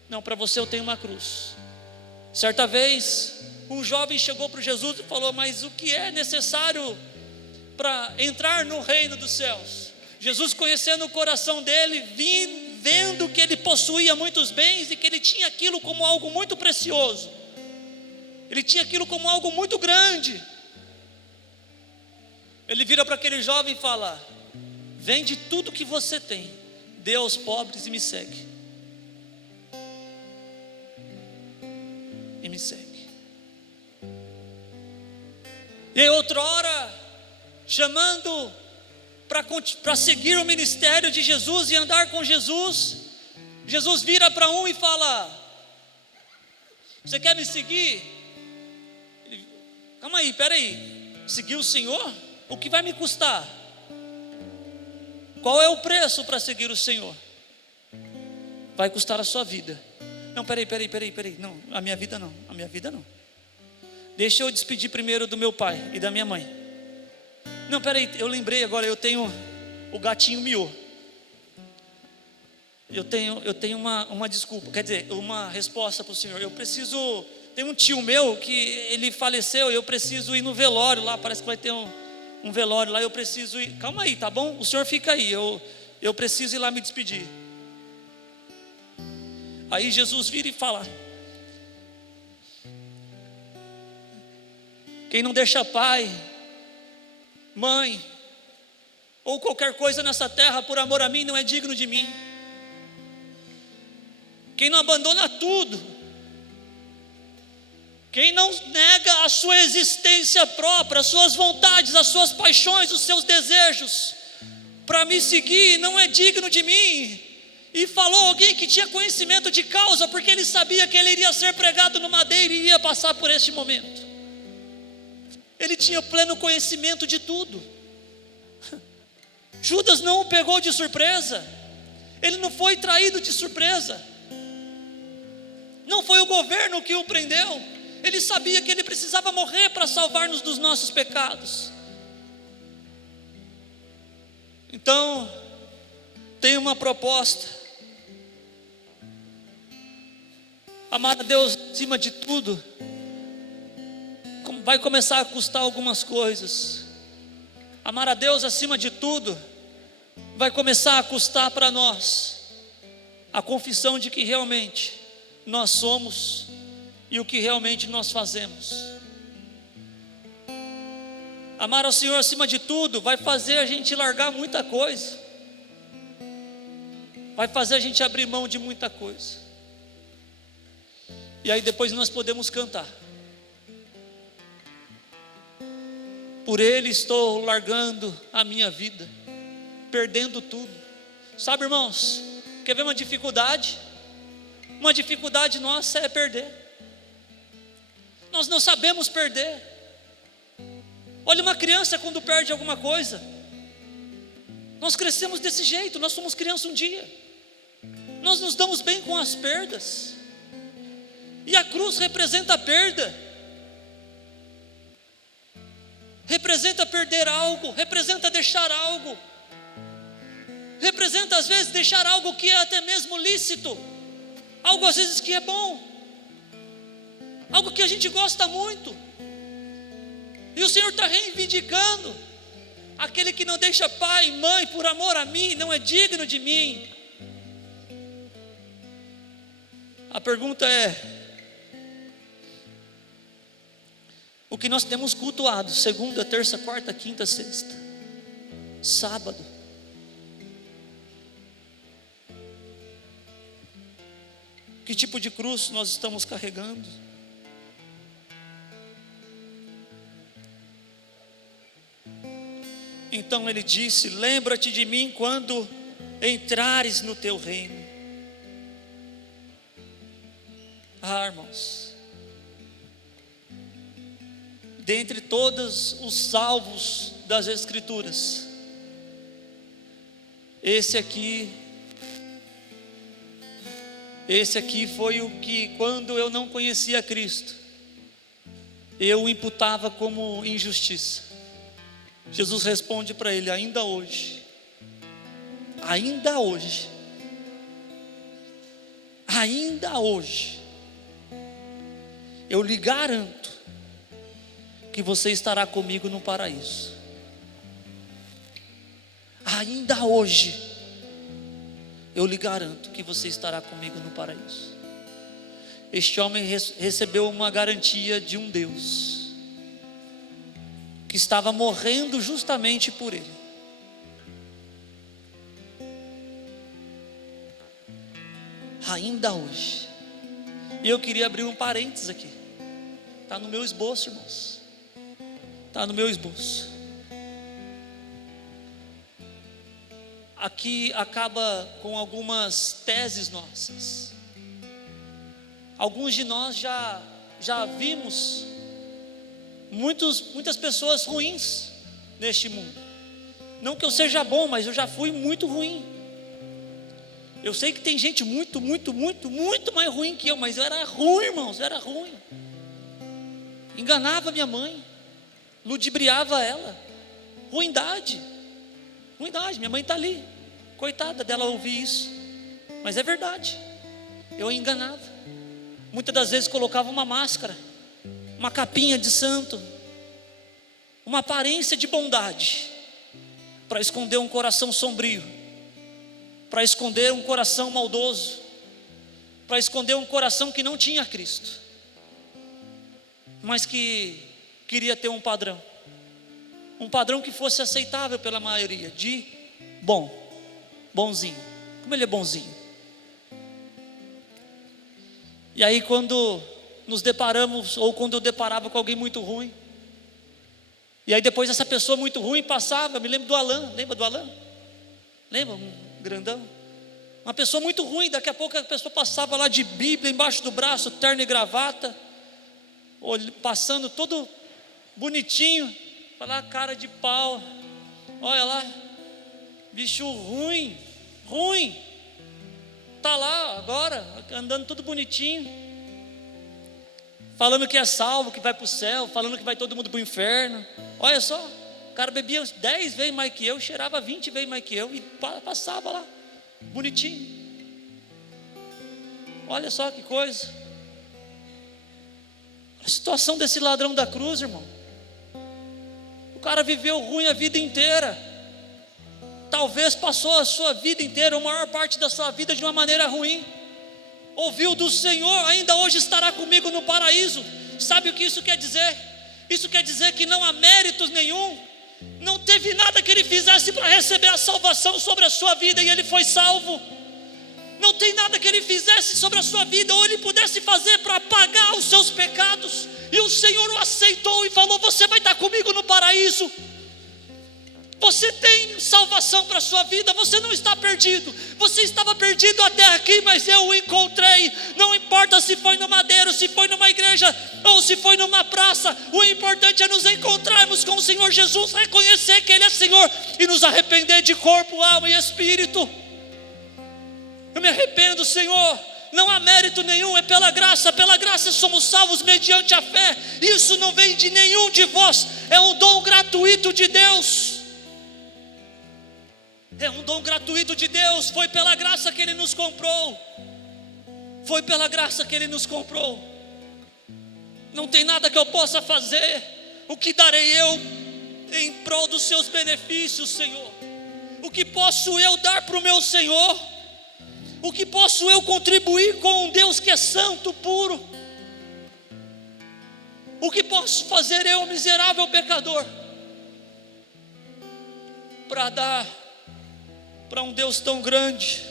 Não, para você eu tenho uma cruz. Certa vez, um jovem chegou para Jesus e falou: mas o que é necessário para entrar no reino dos céus? Jesus, conhecendo o coração dele, vendo que ele possuía muitos bens e que ele tinha aquilo como algo muito precioso, ele tinha aquilo como algo muito grande, ele vira para aquele jovem e fala: vende tudo que você tem, dê aos pobres e me segue. E me segue. E aí, outra hora, chamando para seguir o ministério de Jesus e andar com Jesus, Jesus vira para um e fala: você quer me seguir? Calma aí, peraí, seguir o Senhor? O que vai me custar? Qual é o preço para seguir o Senhor? Vai custar a sua vida. Não, peraí, não, a minha vida não. Deixa eu despedir primeiro do meu pai e da minha mãe. Não, peraí, eu lembrei agora, eu tenho o gatinho Miô. Eu tenho uma desculpa, quer dizer, uma resposta para o Senhor. Tem um tio meu que ele faleceu, eu preciso ir no velório lá, parece que vai ter um velório lá, eu preciso ir. Calma aí, tá bom? O senhor fica aí, eu preciso ir lá me despedir. Aí Jesus vira e fala: quem não deixa pai, mãe ou qualquer coisa nessa terra por amor a mim não é digno de mim. Quem não abandona tudo, quem não nega a sua existência própria, as suas vontades, as suas paixões, os seus desejos, para me seguir, não é digno de mim. E falou alguém que tinha conhecimento de causa, porque ele sabia que ele iria ser pregado no madeiro e iria passar por este momento. Ele tinha pleno conhecimento de tudo. Judas não o pegou de surpresa, ele não foi traído de surpresa, não foi o governo que o prendeu, ele sabia que ele precisava morrer para salvar-nos dos nossos pecados. Então, tem uma proposta: amar a Deus acima de tudo vai começar a custar algumas coisas. Amar a Deus acima de tudo vai começar a custar para nós a confissão de que realmente nós somos e o que realmente nós fazemos. Amar ao Senhor acima de tudo vai fazer a gente largar muita coisa, vai fazer a gente abrir mão de muita coisa. E aí depois nós podemos cantar: por Ele estou largando a minha vida, perdendo tudo. Sabe, irmãos, quer ver uma dificuldade? Uma dificuldade nossa é perder. Nós não sabemos perder. Olha uma criança quando perde alguma coisa. Nós crescemos desse jeito, nós somos criança um dia. Nós nos damos bem com as perdas. E a cruz representa a perda. Representa perder algo, representa deixar algo. Representa às vezes deixar algo que é até mesmo lícito. algo às vezes que é bom, algo que a gente gosta muito, e o Senhor está reivindicando: aquele que não deixa pai e mãe por amor a mim, não é digno de mim. A pergunta é: o que nós temos cultuado segunda, terça, quarta, quinta, sexta, sábado, que tipo de cruz nós estamos carregando? Então ele disse: lembra-te de mim quando entrares no teu reino. Irmãos, dentre todos os salvos das Escrituras, esse aqui foi o que, quando eu não conhecia Cristo, eu o imputava como injustiça. Jesus responde para ele: ainda hoje, eu lhe garanto que você estará comigo no paraíso. Ainda hoje, eu lhe garanto que você estará comigo no paraíso. Este homem recebeu uma garantia de um Deus que estava morrendo justamente por ele. Ainda hoje. E eu queria abrir um parênteses aqui. Está no meu esboço, irmãos. Está no meu esboço. Aqui acaba com algumas teses nossas. Alguns de nós já vimos muitas pessoas ruins neste mundo. Não que eu seja bom, mas eu já fui muito ruim. Eu sei que tem gente muito mais ruim que eu, mas eu era ruim, irmãos, eu era ruim. Enganava minha mãe, ludibriava ela. Ruindade, minha mãe está ali, coitada dela ouvir isso, mas é verdade. Eu a enganava. Muitas das vezes colocava uma máscara, uma capinha de santo, uma aparência de bondade, para esconder um coração sombrio, para esconder um coração maldoso, para esconder um coração que não tinha Cristo, mas que queria ter um padrão que fosse aceitável pela maioria, de bonzinho. Como ele é bonzinho? E aí quando nos deparamos, ou quando eu deparava com alguém muito ruim, e aí depois essa pessoa muito ruim passava, me lembro do Alan, lembra do Alan? Lembra? Um grandão, uma pessoa muito ruim. Daqui a pouco a pessoa passava lá de Bíblia embaixo do braço, terno e gravata, passando todo bonitinho, falar cara de pau, olha lá, bicho ruim, tá lá agora, andando tudo bonitinho, falando que é salvo, que vai para o céu, falando que vai todo mundo para o inferno. Olha só, o cara bebia 10 vezes mais que eu, cheirava 20 vezes mais que eu, e passava lá, bonitinho. Olha só que coisa. A situação desse ladrão da cruz, irmão. O cara viveu ruim a vida inteira. Talvez passou a sua vida inteira, a maior parte da sua vida, de uma maneira ruim. Ouviu do Senhor: ainda hoje estará comigo no paraíso. Sabe o que isso quer dizer? Isso quer dizer que não há méritos nenhum, não teve nada que ele fizesse para receber a salvação sobre a sua vida, e ele foi salvo. Não tem nada que ele fizesse sobre a sua vida, ou ele pudesse fazer para pagar os seus pecados, e o Senhor o aceitou e falou: você vai estar comigo no paraíso. Você tem salvação para a sua vida, você não está perdido. Você estava perdido até aqui, mas eu o encontrei. Não importa se foi no madeiro, se foi numa igreja, ou se foi numa praça, o importante é nos encontrarmos com o Senhor Jesus, reconhecer que Ele é Senhor e nos arrepender de corpo, alma e espírito. Eu me arrependo, Senhor. Não há mérito nenhum, é pela graça somos salvos mediante a fé. Isso não vem de nenhum de vós, é um dom gratuito de Deus. É um dom gratuito de Deus, foi pela graça que Ele nos comprou. Foi pela graça que Ele nos comprou. Não tem nada que eu possa fazer. O que darei eu em prol dos seus benefícios, Senhor? O que posso eu dar para o meu Senhor? O que posso eu contribuir com um Deus que é santo, puro? O que posso fazer eu, miserável pecador, para dar para um Deus tão grande,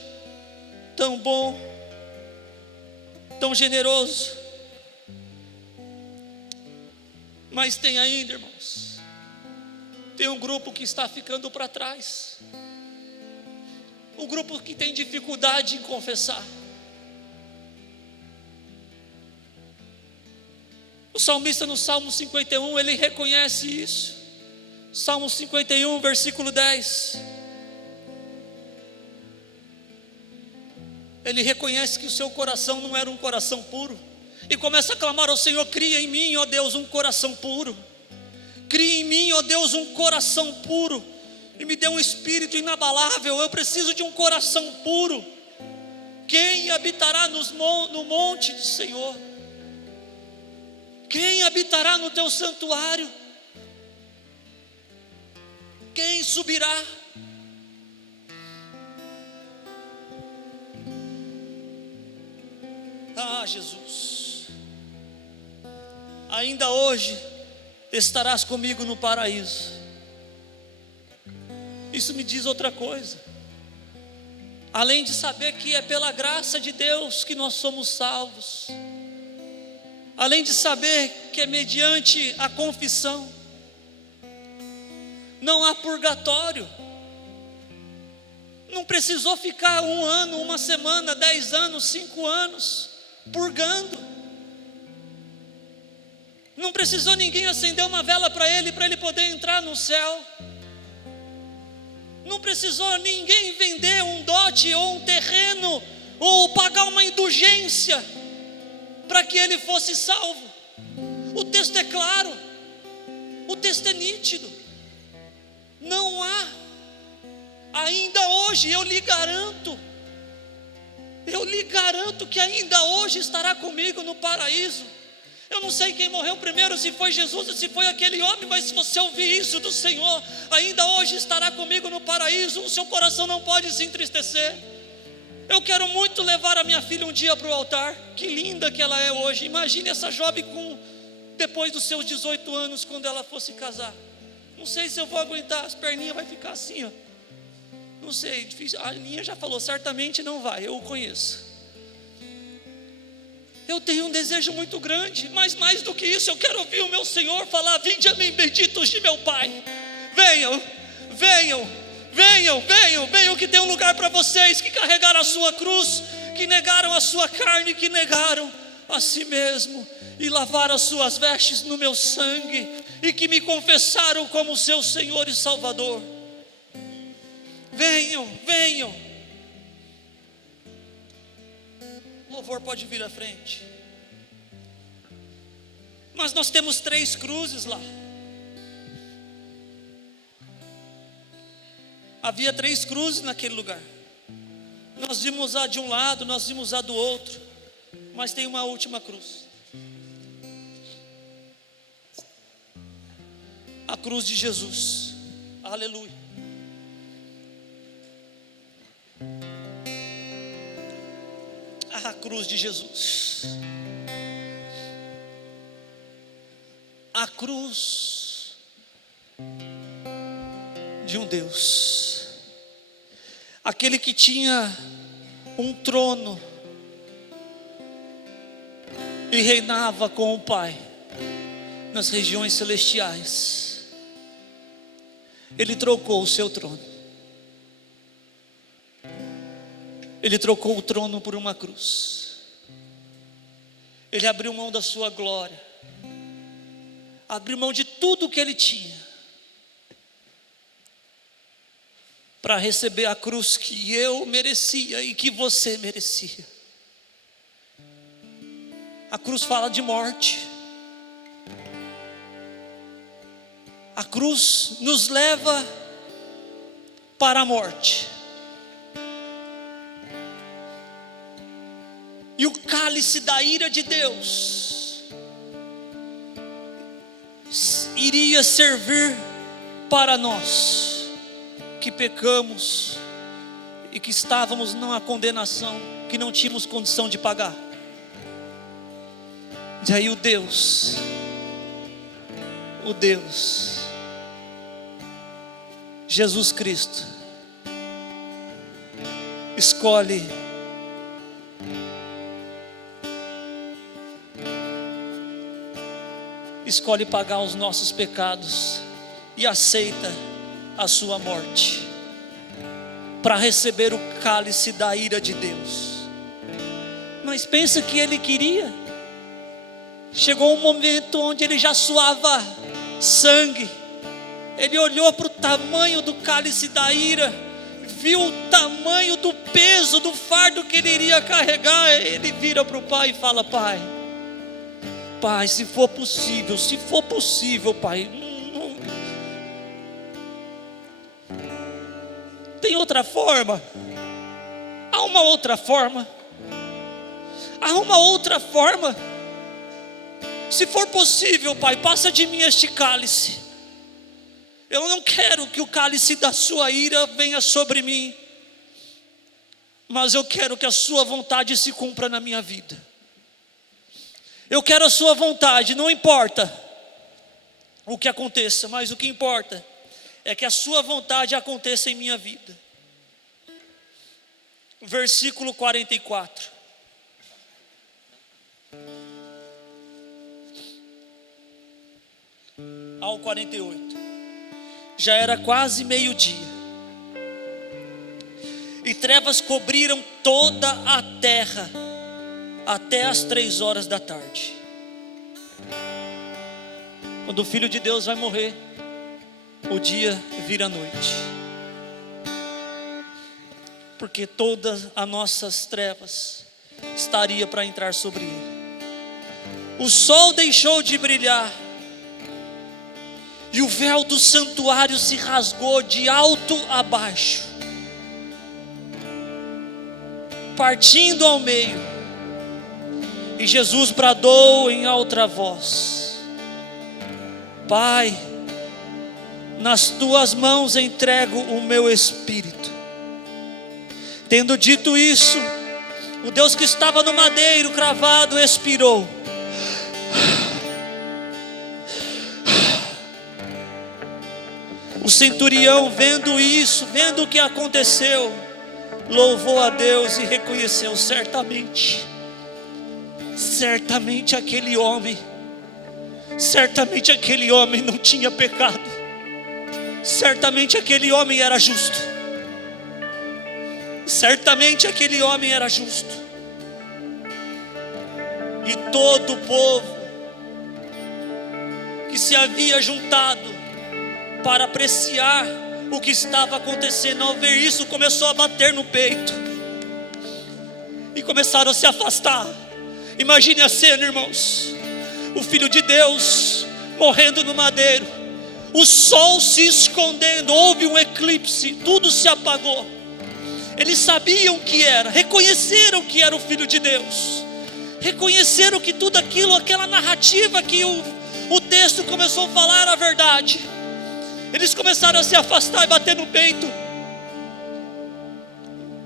tão bom, tão generoso? Mas tem ainda, irmãos, tem um grupo que está ficando para trás, um grupo que tem dificuldade em confessar. O salmista no Salmo 51, ele reconhece isso. Salmo 51, versículo 10. Ele reconhece que o seu coração não era um coração puro, e começa a clamar ao Senhor: cria em mim, ó Deus, um coração puro. Cria em mim, ó Deus, um coração puro, e me dê um espírito inabalável. Eu preciso de um coração puro. Quem habitará no monte do Senhor? Quem habitará no teu santuário? Quem subirá? Ah, Jesus, ainda hoje estarás comigo no paraíso. Isso me diz outra coisa. Além de saber que é pela graça de Deus que nós somos salvos, além de saber que é mediante a confissão, não há purgatório. Não precisou ficar 1 ano, 1 semana, 10 anos, 5 anos purgando. Não precisou ninguém acender uma vela para ele poder entrar no céu. Não precisou ninguém vender um dote ou um terreno ou pagar uma indulgência para que ele fosse salvo. O texto é claro, o texto é nítido. Não há, ainda hoje, eu lhe garanto que ainda hoje estará comigo no paraíso. Eu não sei quem morreu primeiro, se foi Jesus ou se foi aquele homem, mas se você ouvir isso do Senhor, ainda hoje estará comigo no paraíso. O seu coração não pode se entristecer. Eu quero muito levar a minha filha um dia para o altar. Que linda que ela é hoje. Imagine essa jovem depois dos seus 18 anos, quando ela fosse casar. Não sei se eu vou aguentar, as perninhas vai ficar assim, ó. Não sei, difícil. A Aninha já falou, certamente não vai, eu o conheço. Eu tenho um desejo muito grande, mas mais do que isso, eu quero ouvir o meu Senhor falar: vinde a mim, benditos de meu Pai. Venham, venham, venham, venham, venham, que tem um lugar para vocês que carregaram a sua cruz, que negaram a sua carne, que negaram a si mesmo e lavaram as suas vestes no meu sangue, e que me confessaram como seu Senhor e Salvador. Venham, venham. O louvor pode vir à frente. Mas nós temos 3 cruzes lá. Havia 3 cruzes naquele lugar. Nós vimos a de um lado, nós vimos a do outro, mas tem uma última cruz. A cruz de Jesus. Aleluia. A cruz de Jesus. A cruz de um Deus, aquele que tinha um trono e reinava com o Pai nas regiões celestiais. Ele trocou o seu trono. Ele trocou o trono por uma cruz. Ele abriu mão da sua glória, abriu mão de tudo que ele tinha, para receber a cruz que eu merecia e que você merecia. A cruz fala de morte. A cruz nos leva para a morte. E o cálice da ira de Deus iria servir para nós que pecamos e que estávamos numa condenação que não tínhamos condição de pagar. E aí o Deus Jesus Cristo escolhe pagar os nossos pecados e aceita a sua morte para receber o cálice da ira de Deus. Mas pensa que ele queria. Chegou um momento onde ele já suava sangue. Ele olhou para o tamanho do cálice da ira, viu o tamanho do peso, do fardo que ele iria carregar. Ele vira para o Pai e fala: Pai, se for possível, Pai, tem outra forma? Há uma outra forma? Se for possível, Pai, passa de mim este cálice. Eu não quero que o cálice da sua ira venha sobre mim, mas eu quero que a sua vontade se cumpra na minha vida. Eu quero a sua vontade, não importa o que aconteça, mas o que importa é que a sua vontade aconteça em minha vida. Versículo 44. Ao 48. Já era quase meio-dia, e trevas cobriram toda a terra até as 3 horas da tarde. Quando o Filho de Deus vai morrer, o dia vira noite, porque todas as nossas trevas estaria para entrar sobre ele. O sol deixou de brilhar, e o véu do santuário se rasgou de alto a baixo, partindo ao meio. E Jesus bradou em alta voz: Pai, nas tuas mãos entrego o meu espírito. Tendo dito isso, o Deus que estava no madeiro cravado expirou. O centurião, vendo isso, vendo o que aconteceu, louvou a Deus e reconheceu: certamente aquele homem não tinha pecado, certamente aquele homem era justo, E todo o povo que se havia juntado para apreciar o que estava acontecendo, ao ver isso, começou a bater no peito e começaram a se afastar. Imagine a cena, irmãos: o Filho de Deus morrendo no madeiro, o sol se escondendo, houve um eclipse, tudo se apagou. Eles sabiam que era, reconheceram que era o Filho de Deus, reconheceram que tudo aquilo, aquela narrativa que o texto começou a falar era a verdade. Eles começaram a se afastar e bater no peito,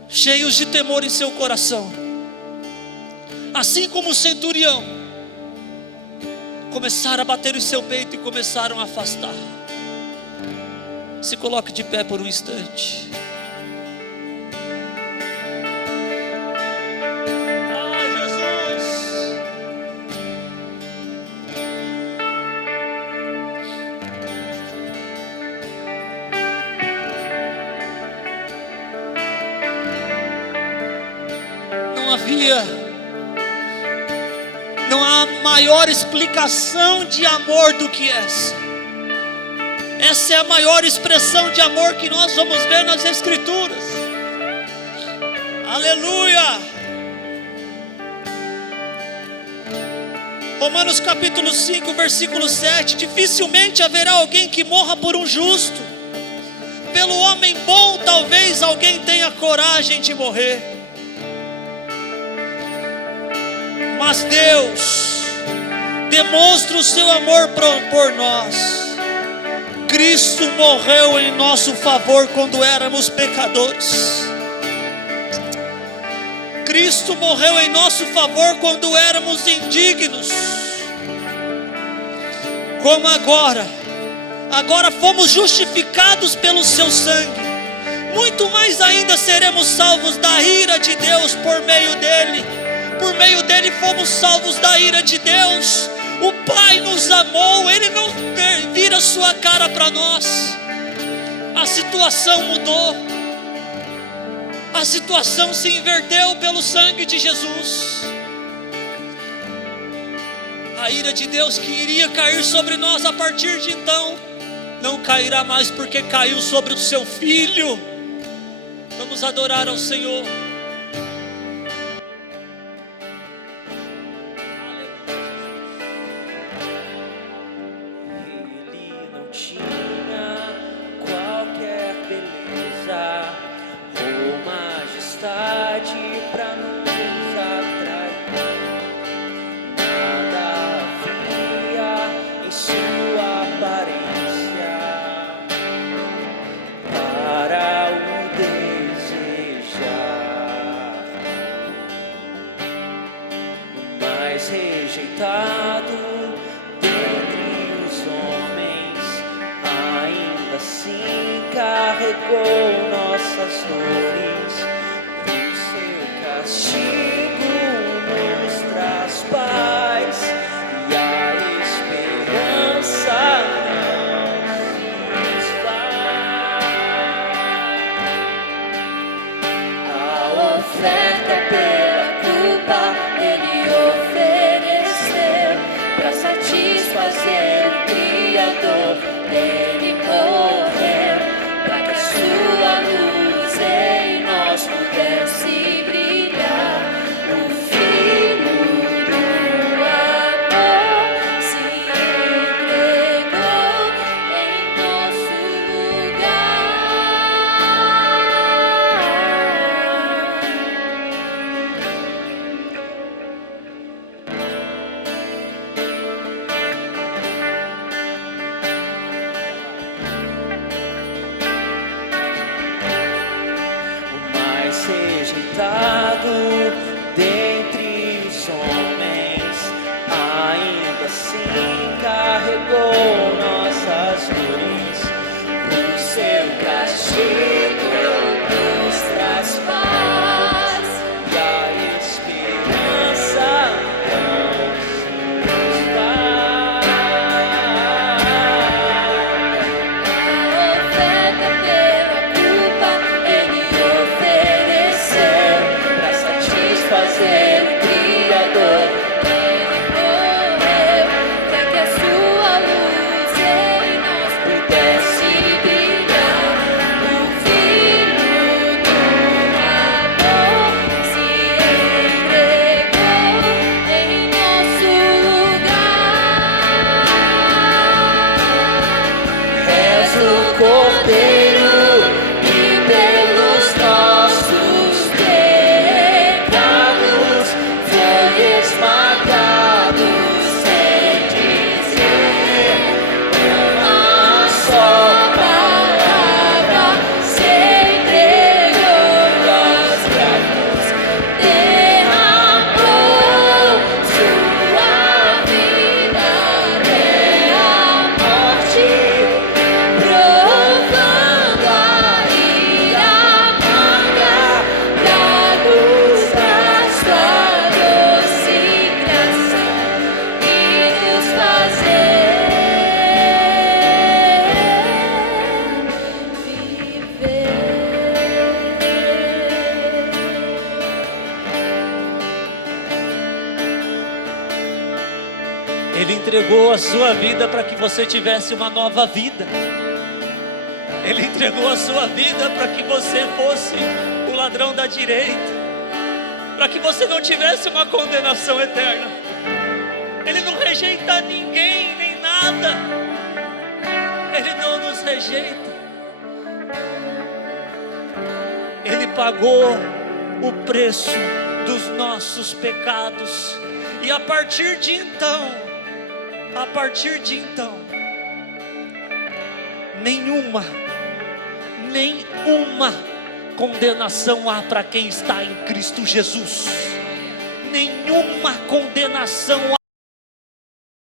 cheios de temor em seu coração, assim como o centurião. Começaram a bater em seu peito e começaram a afastar. Se coloque de pé por um instante. Não há maior explicação de amor do que essa. Essa é a maior expressão de amor que nós vamos ver nas Escrituras. Aleluia! Romanos capítulo 5, versículo 7. Dificilmente haverá alguém que morra por um justo. Pelo homem bom talvez alguém tenha coragem de morrer. Mas Deus demonstra o seu amor por nós. Cristo morreu em nosso favor quando éramos pecadores. Cristo morreu em nosso favor quando éramos indignos. Como agora fomos justificados pelo seu sangue, muito mais ainda seremos salvos da ira de Deus por meio dele. Por meio dele fomos salvos da ira de Deus. O Pai nos amou, Ele não vira sua cara para nós. A situação mudou, a situação se inverteu pelo sangue de Jesus. A ira de Deus que iria cair sobre nós a partir de então, não cairá mais, porque caiu sobre o seu Filho. Vamos adorar ao Senhor. Pra nos atrair, nada havia em sua aparência para o desejar, mas rejeitado dentre os homens, ainda assim carregou nossas dores. Castigo nos traz paz e a esperança não se esvai. A oferta pela culpa Ele ofereceu para satisfazer o Criador. Ele morreu para que a sua luz em nós pudesse brilhar. O Filho do amor se entregou em nosso Rejeitado dentre os homens, ainda assim carregou nossas dores. O seu castigo nos traz paz e a esperança não se esvai. A oferta pela culpa Ele ofereceu para satisfazer o Criador. Ele morreu para que a sua luz em nós pudesse brilhar. O Filho do amor se entregou em nosso lugar. És o Cordeiro que pelos nossos pecados foi esmagado, sem dizer uma só palavra. Se entregou as graças, derramou sua vida até a morte, provando a ira amarga da luz da sua doce graça e nos fazer viver. Ele entregou a sua vida para que você tivesse uma nova vida. Ele entregou a sua vida para que você fosse o ladrão da direita, para que você não tivesse uma condenação eterna. Ele não rejeita ninguém, nem nada. Ele não nos rejeita. Ele pagou o preço dos nossos pecados. E a partir de então, nenhuma condenação há para quem está em Cristo Jesus. Nenhuma condenação